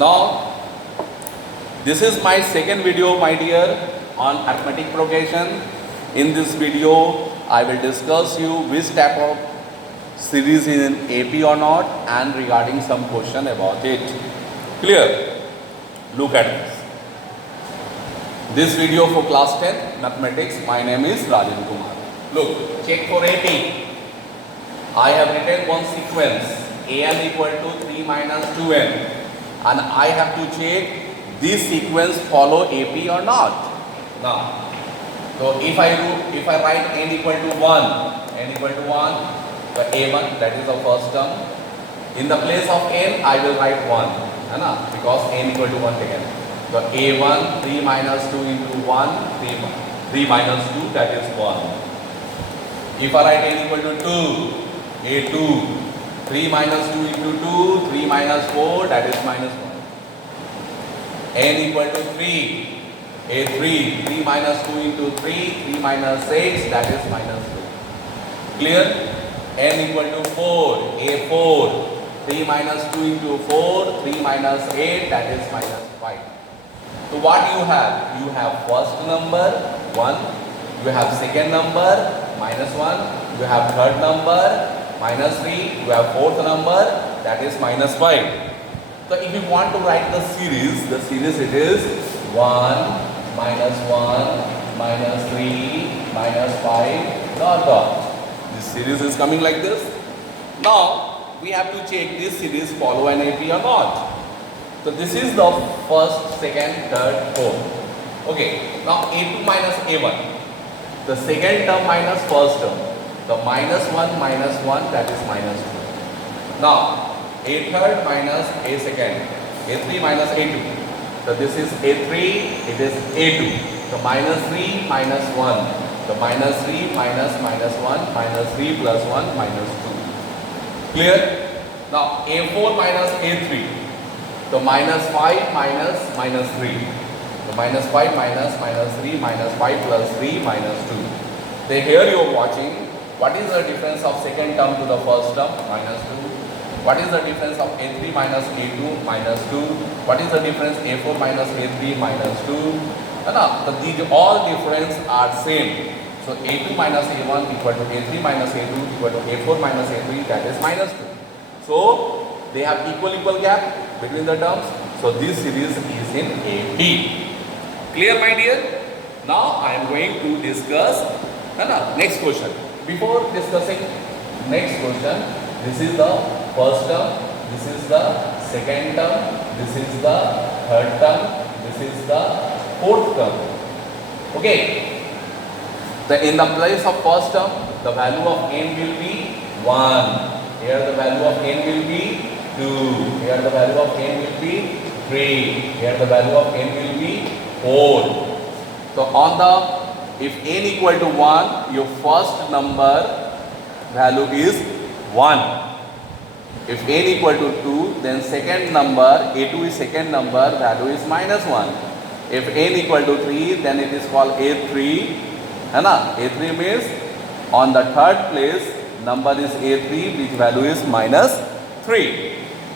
Now, this is my second video, my dear, on arithmetic progression. In this video, I will discuss you which type of series is in AP or not, and regarding some question about it. Clear? Look at this. This video for class 10 mathematics. My name is Rajan Kumar. Look, check for AP. I have written one sequence, an equal to 3 minus 2n, and I have to check this sequence follow AP or not. Now, so if I write n equal to 1, the a1, that is the first term. In the place of n, I will write 1, because n equal to 1 taken. So a1, 3 minus 2 into 1, 3 minus 2, that is 1. If I write n equal to 2, a2, 3 minus 2 into 2, 3 minus 4, that is minus 1. n equal to 3, a3, 3 minus 2 into 3, 3 minus 6, that is minus 2. Clear? n equal to 4, a4, 3 minus 2 into 4, 3 minus 8, that is minus 5. So what you have? You have first number 1, you have second number minus 1, you have third number minus 3, you have fourth number, that is minus 5. So if you want to write the series it is 1, minus 1, minus 3, minus 5, dot dot. This series is coming like this. Now we have to check this series follow an AP or not. So this is the first, second, third, fourth. Okay, now a2 minus a1. The second term minus first term. The minus 1 minus 1, that is minus 2. Now a third minus a second, a3 minus a2. So this is a3, it is a2. The minus 3 minus 1. The minus 3 minus minus 1, minus 3 plus 1, minus 2. Clear? Now a4 minus a3. The minus 5 minus minus 3. The minus 5 minus minus 3 minus 5 plus 3 minus 2. Then here you are watching. What is the difference of second term to the first term? Minus 2. What is the difference of a3 minus a2? Minus 2. What is the difference a4 minus a3? Minus 2. So these all difference are same. So a2 minus a1 equal to a3 minus a2 equal to a4 minus a3, that is minus 2. So they have equal gap between the terms. So this series is in AP. Clear, my dear? Now I am going to discuss next question. Before discussing next question, this is the first term, this is the second term, this is the third term, this is the fourth term. Okay. In the place of first term, the value of n will be 1. Here the value of n will be 2. Here the value of n will be 3. Here the value of n will be 4. So on the, if n equal to 1, your first number value is 1. If n equal to 2, then second number, a2 is second number, value is minus 1. If n equal to 3, then it is called a3. A3 means on the third place, number is a3, which value is minus 3.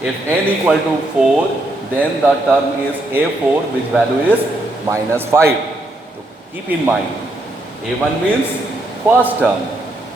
If n equal to 4, then the term is a4, which value is minus 5. So keep in mind, a1 means first term.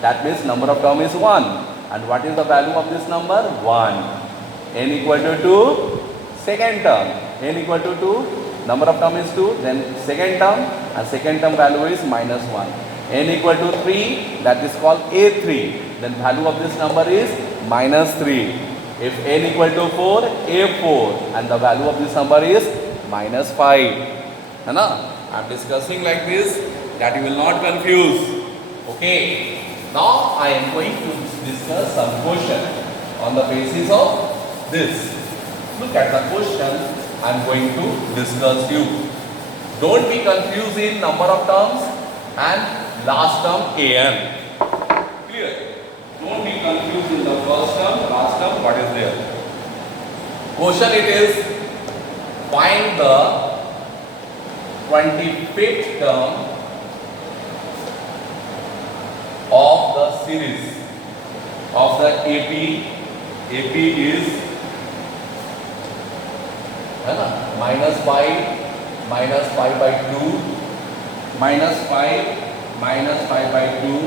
That means number of term is 1. And what is the value of this number? 1. n equal to 2, second term. n equal to 2, number of term is 2, then second term, and second term value is minus 1. n equal to 3, that is called a3. Then value of this number is minus 3. If n equal to 4, a4, and the value of this number is minus 5. I am discussing like this, that you will not confuse. Okay. Now I am going to discuss some question on the basis of this. Look at the question I am going to discuss you. Don't be confused in number of terms and last term an. Clear? Don't be confused in the first term, last term, what is there. Question it is, find the 25th term of the series of the AP. AP is है ना, -5 by 2, -5 by 2,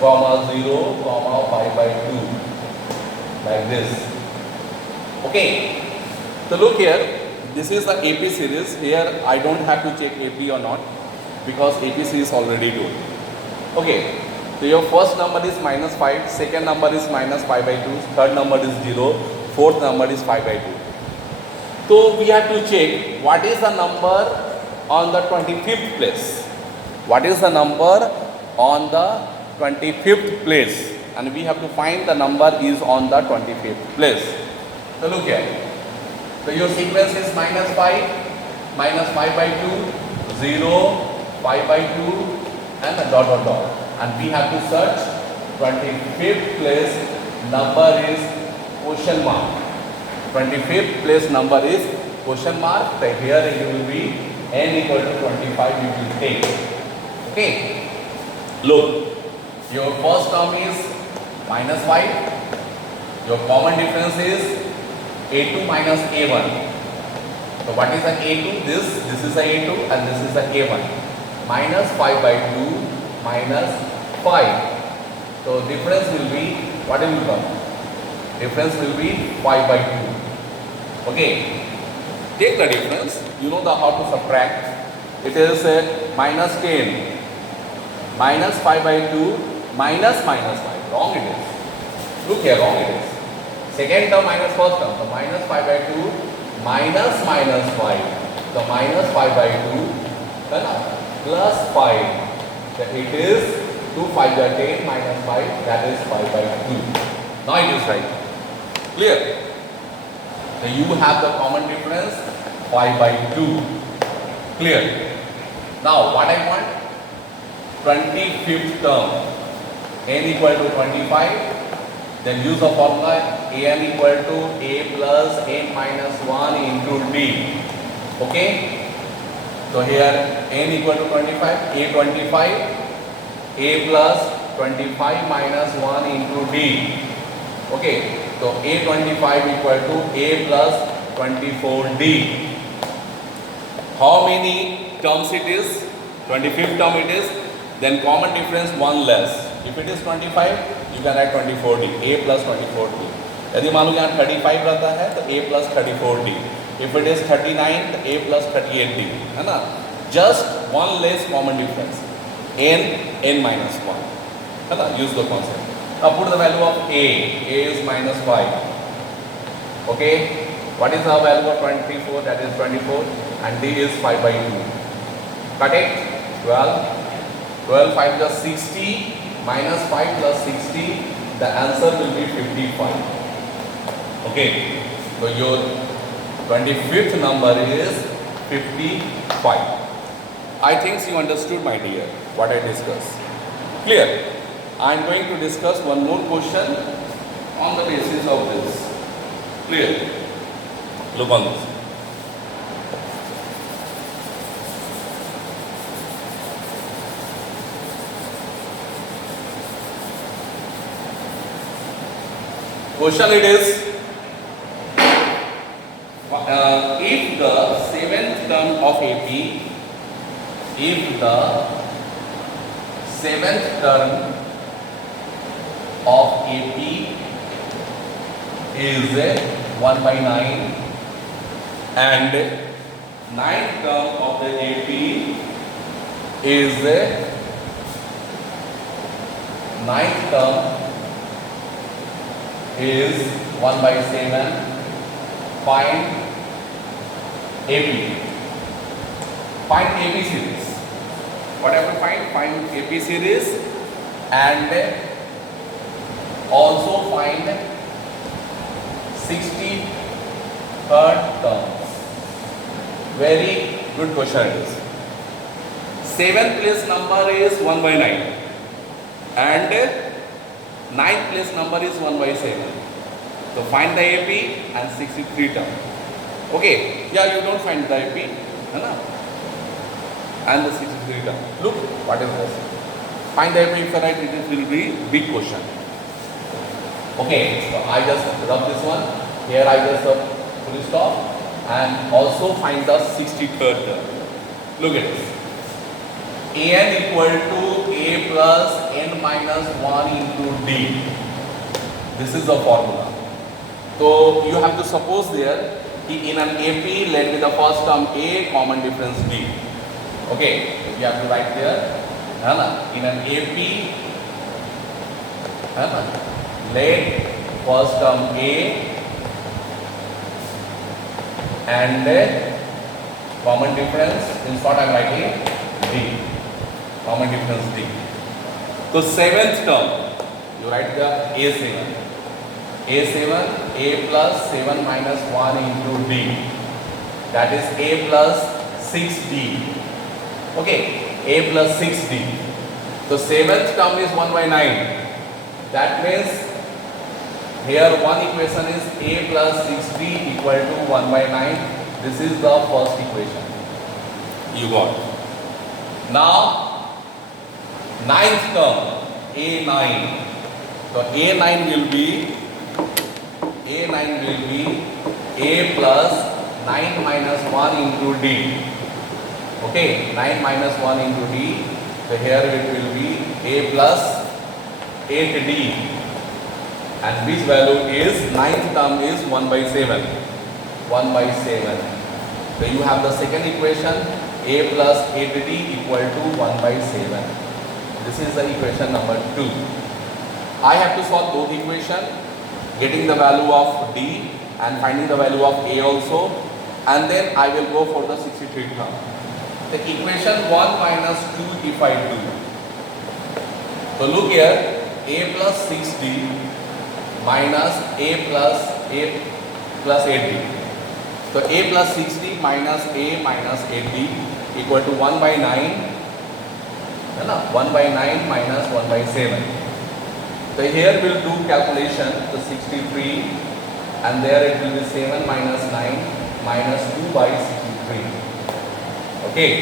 comma 0, comma 5 by 2, like this. Okay, so look here, this is the AP series. Here I don't have to check AP or not because AP series already do. Okay, so your first number is -5, second number is -5 by 2, third number is 0, fourth number is 5 by 2. So we have to check what is the number on the 25th place. What is the number on the 25th place? And we have to find the number is on the 25th place. So look here. So your sequence is -5, -5 by 2, 0, 5 by 2, and a dot dot dot. And we have to search 25th place number is question mark. 25th place number is question mark. So here it will be n equal to 25 you will take. Okay. Look, your first term is -5. Your common difference is A2 minus A1. So what is the A2? This is the A2 and this is the A1. -5 by 2 minus 5. So difference will be, what will come? Difference will be 5 by 2. Okay. Take the difference. You know how to subtract. It is -10. -5 by 2 minus -5. Wrong it is. Look here, wrong it is. Second term minus first term. So -5 by 2 minus -5. So -5 by 2 plus 5. So it is 2 5 by 10 minus 5. That is 5 by 2. Now it is right. Clear? So you have the common difference 5 by 2. Clear? Now what I want? 25th term. N equal to 25. Then use the formula An equal to A plus N minus 1 into D. Okay? So here N equal to 25, A 25, A plus 25 minus 1 into D. Okay? So A 25 equal to A plus 24D. How many terms it is? 25th term it is. Then common difference 1 less. If it is 25, you can write 24D, A plus 24D. यदि मान लो यहाँ 35 रहता है तो A plus 34D. If it is 39, तो A plus 38D, है ना? Just one less common difference. N minus 1, है ना? Use the concept. Now put the value of A. A is -5. Okay. What is the value of 24? That is 24. And D is 5 by 2. Cut it. 12. 12 5 plus 60. Minus 5 plus 60, the answer will be 55. Okay, so your 25th number is 55. I think you understood, my dear, what I discussed. Clear? I am going to discuss one more question on the basis of this. Clear? Look on this. Question it is, if the seventh term of AP, if the seventh term of AP is 1 by 9 and ninth term of the AP is ninth term is 1 by 7. Find AP. Find AP series. Whatever find AP series and also find 63rd terms. Very good question it is. 7th place number is 1 by 9 and 9th place number is 1 by 7. So find the AP and 63 term. Okay, yeah, you don't find the AP, and the 63 term. Look, what is this? Find the AP if you write, it will be big question. Okay, so I just rub this one. Here I just full stop, and also find the 63rd term. Look at this. An equal to a plus n minus 1 into d. This is the formula. So you have to suppose there in an AP, let with the first term a, common difference d. Okay, you have to write there. In an AP, let first term a and common difference is what I am writing d. Common difference d. So seventh term, you write the a7. a7, a plus 7 minus 1 into d. That is a plus 6d. Okay, a plus 6d. So seventh term is 1 by 9. That means here one equation is a plus 6d equal to 1 by 9. This is the first equation. You got. Now ninth term, a9. So a9 will be a plus 9 minus 1 into d. Okay, 9 minus 1 into d. So here it will be a plus 8d. And which value is, ninth term is 1 by 7. 1 by 7. So you have the second equation, a plus 8d equal to 1 by 7. This is the equation number 2. I have to solve both equations, getting the value of d and finding the value of a also, and then I will go for the 63 term. The equation 1 minus 2 if I do. So look here, a plus 6d minus a plus 8d. So a plus 6d minus a minus 8d equal to 1 by 9. 1 by 9 minus 1 by 7. So here we'll do calculation to 63, and there it will be 7 minus 9 minus 2 by 63. Okay.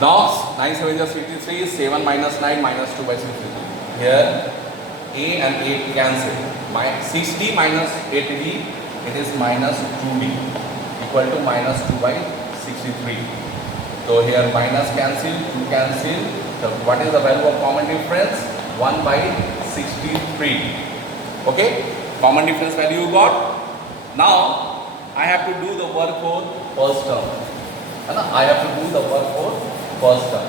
Now 9 7 is 53, 7 minus 9 minus 2 by 63. Here a and a cancel. 6d minus 8d, it is minus 2d equal to minus 2 by 63. So here minus cancel, 2 cancel. So what is the value of common difference? 1 by 63. Okay, common difference value you got. Now I have to do the work for first term. I have to do the work for first term.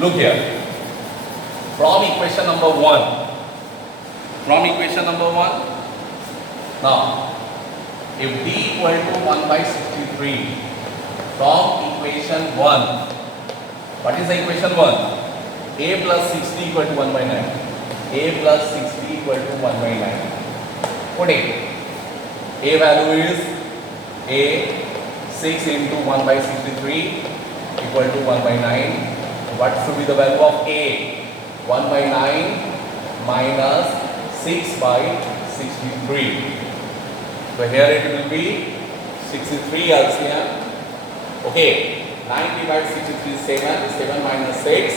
Look here. From equation number 1. From equation number 1. Now, if d equal to 1 by 63, from equation 1, what is the equation 1? A plus 6d equal to 1 by 9. A plus 6d equal to 1 by 9. Put it. A value is a 6 into 1 by 63 equal to 1 by 9. What should be the value of a? 1 by 9 minus 6 by 63. So here it will be 63 LCM. Okay, 9 divided 63 is 7. 7 minus 6.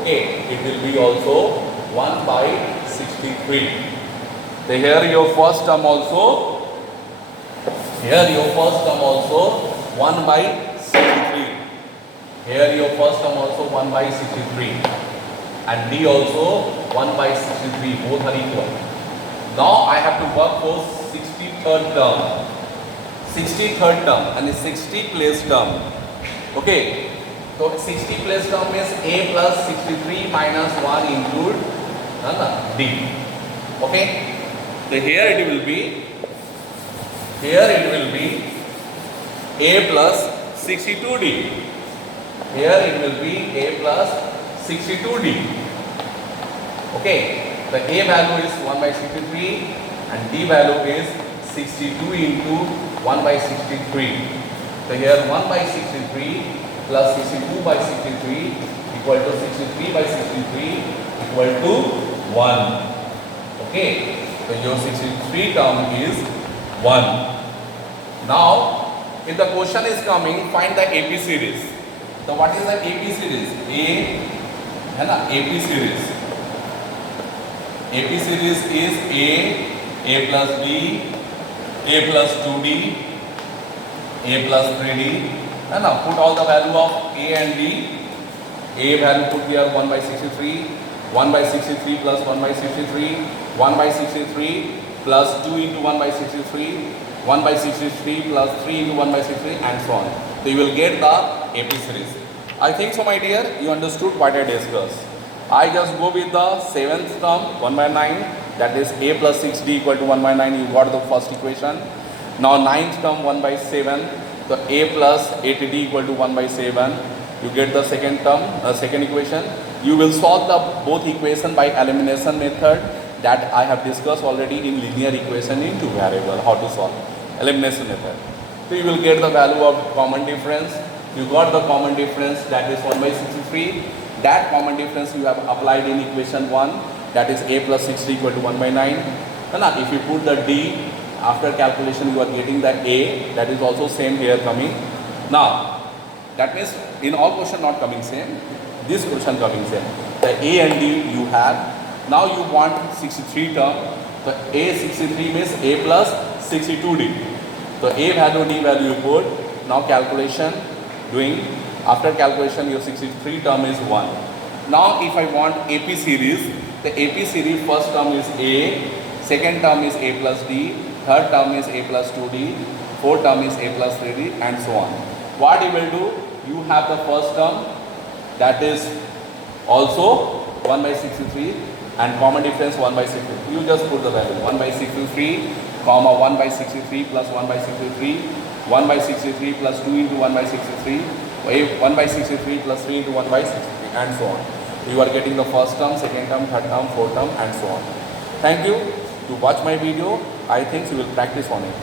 Okay, it will be also 1 by 63. So here your first term also. Here your first term also 1 by 63. Here your first term also 1 by 63. And D also 1 by 63. Both are equal. Now I have to work for 63rd term. 63rd term and the 60 place term. Okay. So 60 place term is a plus 63 minus 1 into D. Okay. So here it will be a plus 62D. Here it will be a plus 62D. Okay. The a value is 1 by 63 and D value is 62 into 1 by 63. So here 1 by 63 plus 62 by 63 equal to 63 by 63 equal to 1. Okay. So your 63 term is 1. Now, if the question is coming, find the AP series. So what is the AP series? AP series. AP series is a plus b, a plus 2d, a plus 3d, and now put all the value of a and b. A value put here 1 by 63, 1 by 63 plus 1 by 63, 1 by 63 plus 2 into 1 by 63, 1 by 63 plus 3 into 1 by 63, and so on. So you will get the AP series. I think so, my dear, you understood what I discussed. I just go with the 7th term 1 by 9, that is a plus 6d equal to 1 by 9. You got the first equation. Now 9th term 1 by 7, so a plus 8d equal to 1 by 7. You get the second term, second equation. You will solve the both equation by elimination method that I have discussed already in linear equation in two variable, how to solve elimination method. So you will get the value of common difference. You got the common difference, that is 1 by 63. That common difference you have applied in equation 1, that is a plus 60 equal to 1 by 9. And now if you put the d, after calculation you are getting the a, that is also same here coming. Now that means in all question not coming same, this question coming same. The a and d you have. Now you want 63 term. So a 63 means a plus 62d. So a value, d value you put. Now calculation doing. After calculation your 63 term is 1. Now if I want AP series, the AP series first term is a, second term is a plus d, third term is a plus 2d, fourth term is a plus 3d, and so on. What you will do? You have the first term, that is also 1 by 63, and common difference 1 by 63. You just put the value 1 by 63, comma 1 by 63 plus 1 by 63, 1 by 63 plus 2 into 1 by 63, 1 by 63 plus 3 into 1 by 63, and so on. You are getting the first term, second term, third term, fourth term, and so on. Thank you to watch my video. I think you will practice on it.